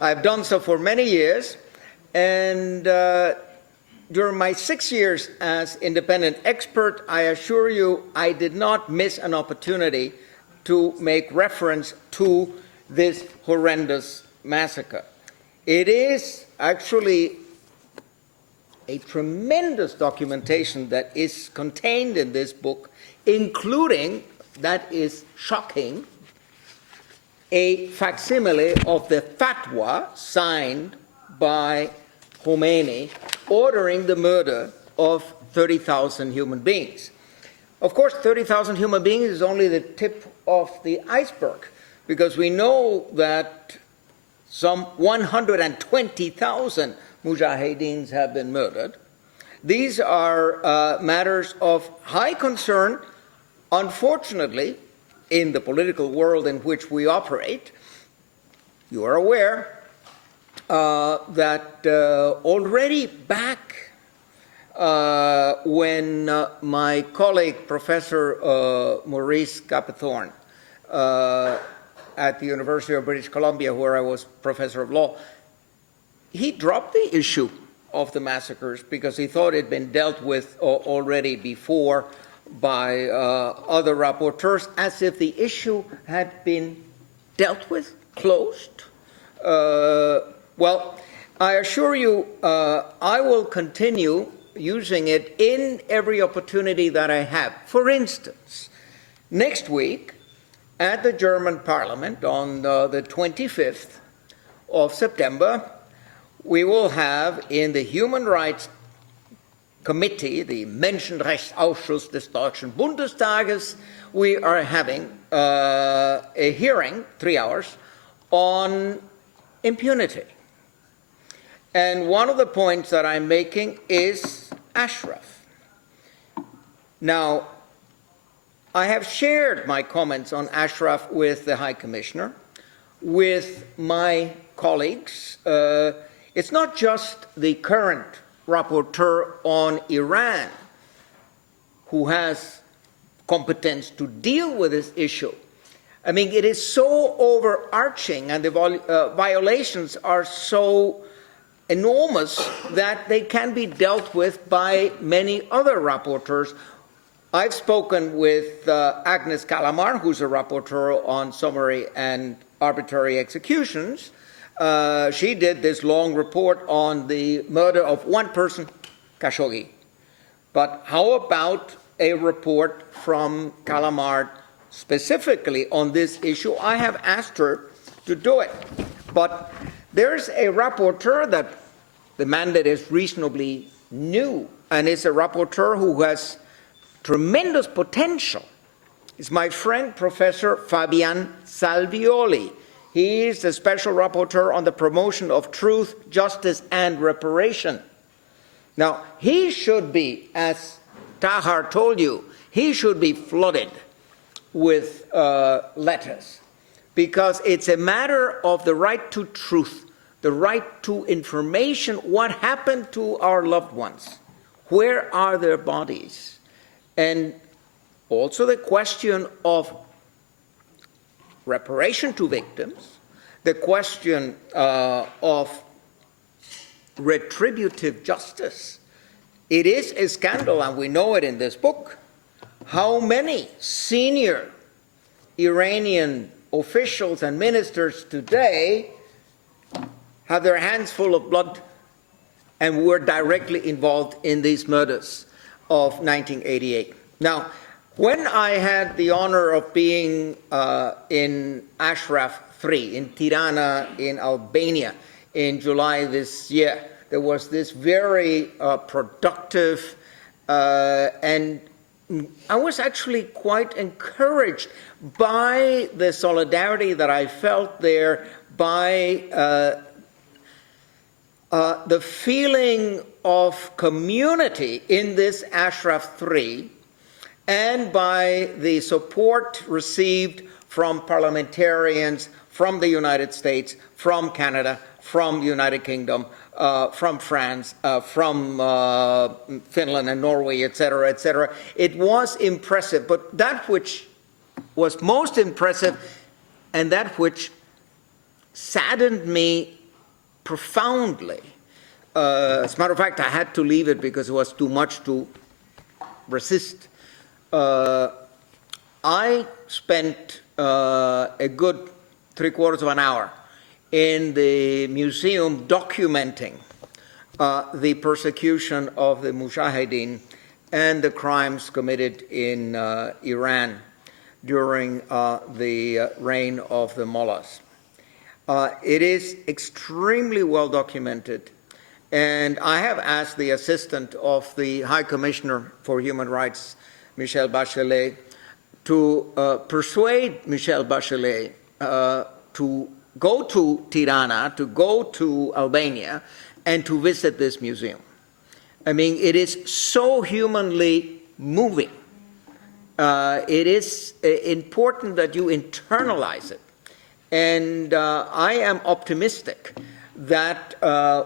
I've done so for many years, and during my 6 years as independent expert, I assure you I did not miss an opportunity to make reference to this horrendous massacre. It is actually a tremendous documentation that is contained in this book, including, that is shocking, a facsimile of the fatwa signed by Khomeini ordering the murder of 30,000 human beings. Of course, 30,000 human beings is only the tip of the iceberg, because we know that some 120,000 Mujahideens have been murdered. These are matters of high concern, unfortunately, in the political world in which we operate. You are aware that already back when my colleague, Professor Maurice Capitorn, at the University of British Columbia, where I was professor of law, he dropped the issue of the massacres because he thought it had been dealt with already before by other rapporteurs, as if the issue had been dealt with, closed. Well, I assure you I will continue using it in every opportunity that I have. For instance, next week at the German Parliament on the 25th of September, we will have in the Human Rights Committee, the Menschenrechtsausschuss des Deutschen Bundestages, we are having a hearing, 3 hours, on impunity. And one of the points that I'm making is Ashraf. Now, I have shared my comments on Ashraf with the High Commissioner, with my colleagues. It's not just the current rapporteur on Iran who has competence to deal with this issue. I mean, it is so overarching and the violations are so enormous that they can be dealt with by many other rapporteurs. I've spoken with Agnes Kalamar, who's a rapporteur on summary and arbitrary executions. She did this long report on the murder of one person, Khashoggi. But how about a report from Kalamar specifically on this issue? I have asked her to do it. But there's a rapporteur that the mandate is reasonably new, and is a rapporteur who has tremendous potential. It's my friend, Professor Fabian Salvioli. He is the special rapporteur on the promotion of truth, justice, and reparation. Now, he should be, as Tahar told you, he should be flooded with letters, because it's a matter of the right to truth, the right to information. What happened to our loved ones? Where are their bodies? And also the question of reparation to victims, the question of retributive justice. It is a scandal, and we know it in this book, how many senior Iranian officials and ministers today have their hands full of blood and were directly involved in these murders of 1988. Now, when I had the honor of being in Ashraf 3, in Tirana, in Albania, in July this year, there was this very productive and I was actually quite encouraged by the solidarity that I felt there, by the feeling of community in this Ashraf 3, and by the support received from parliamentarians from the United States, from Canada, from the United Kingdom, from France, from Finland and Norway, etc., etc. It was impressive, but that which was most impressive and that which saddened me profoundly. As a matter of fact, I had to leave it because it was too much to resist. I spent a good 3/4 of an hour in the museum documenting the persecution of the Mujahideen and the crimes committed in Iran during the reign of the mullahs. It is extremely well documented, and I have asked the assistant of the High Commissioner for Human Rights, Michelle Bachelet, to persuade Michelle Bachelet to go to Tirana, to go to Albania, and to visit this museum. I mean, it is so humanly moving. It is important that you internalize it. And I am optimistic that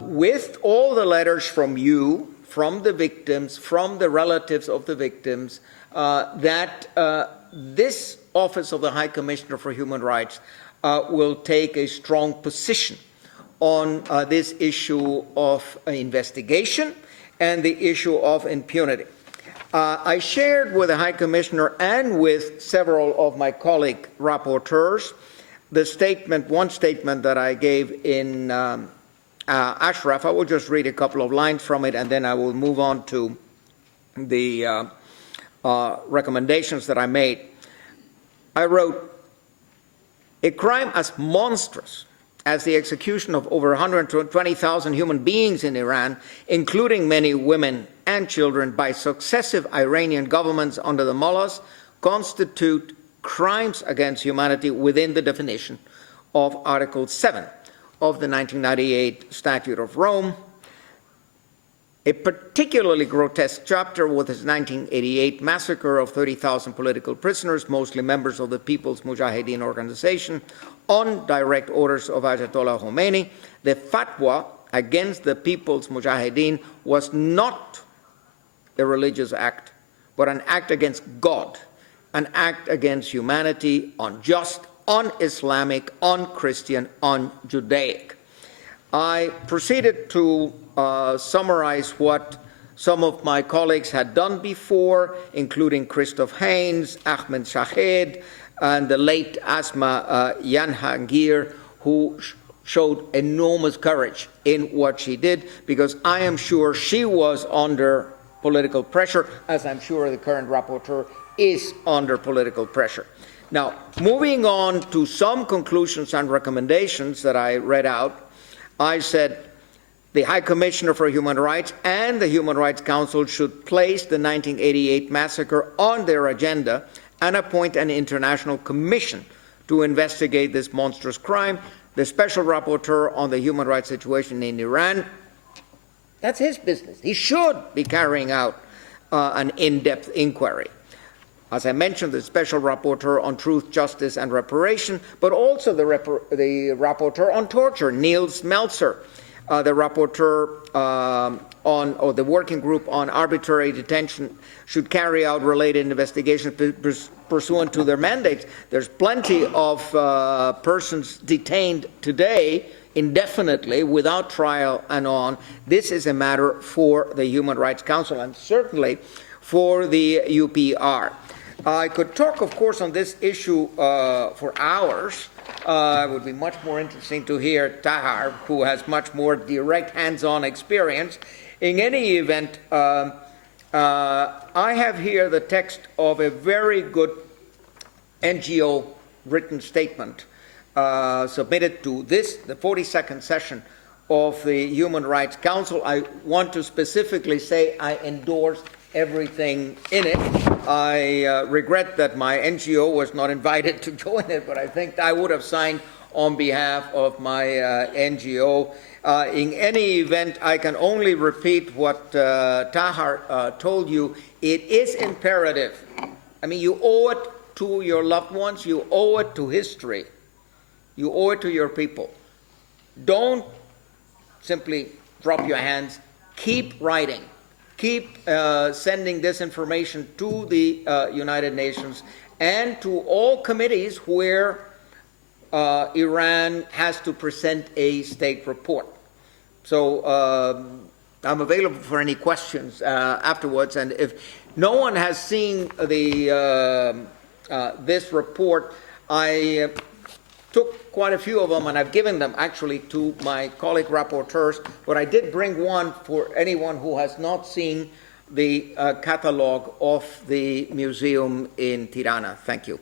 with all the letters from you, from the victims, from the relatives of the victims, that this Office of the High Commissioner for Human Rights will take a strong position on this issue of investigation and the issue of impunity. I shared with the High Commissioner and with several of my colleague rapporteurs the statement, one statement that I gave in Ashraf. I will just read a couple of lines from it, and then I will move on to the recommendations that I made. I wrote, "A crime as monstrous as the execution of over 120,000 human beings in Iran, including many women and children, by successive Iranian governments under the mullahs, constitute crimes against humanity within the definition of Article 7 of the 1998 Statute of Rome. A particularly grotesque chapter was the 1988 massacre of 30,000 political prisoners, mostly members of the People's Mujahideen Organization, on direct orders of Ayatollah Khomeini. The fatwa against the People's Mujahideen was not a religious act, but an act against God, an act against humanity, unjust, un-Islamic, un-Christian, un-Judaic." I proceeded to summarize what some of my colleagues had done before, including Christoph Haynes, Ahmed Shahed, and the late Asma Yanhangir, who showed enormous courage in what she did, because I am sure she was under political pressure, as I'm sure the current rapporteur is under political pressure. Now, moving on to some conclusions and recommendations that I read out, I said the High Commissioner for Human Rights and the Human Rights Council should place the 1988 massacre on their agenda and appoint an international commission to investigate this monstrous crime. The Special Rapporteur on the human rights situation in Iran, that's his business. He should be carrying out an in-depth inquiry. As I mentioned, the Special Rapporteur on Truth, Justice and Reparation, but also the Rapporteur on Torture, Niels Meltzer, the Rapporteur or the Working Group on Arbitrary Detention should carry out related investigations pursuant to their mandates. There's plenty of persons detained today indefinitely without trial and on. This is a matter for the Human Rights Council and certainly for the UPR. I could talk, of course, on this issue for hours. It would be much more interesting to hear Tahar, who has much more direct hands-on experience. In any event, I have here the text of a very good NGO written statement submitted to this, the 42nd session of the Human Rights Council. I want to specifically say I endorse everything in it. I regret that my NGO was not invited to join it, but I think I would have signed on behalf of my NGO. In any event, I can only repeat what Tahar told you. It is imperative. I mean, you owe it to your loved ones, you owe it to history, you owe it to your people. Don't simply drop your hands, keep writing. Keep sending this information to the United Nations and to all committees where Iran has to present a state report. So I'm available for any questions afterwards. And if no one has seen this report, I took quite a few of them, and I've given them actually to my colleague rapporteurs, but I did bring one for anyone who has not seen the catalogue of the museum in Tirana. Thank you.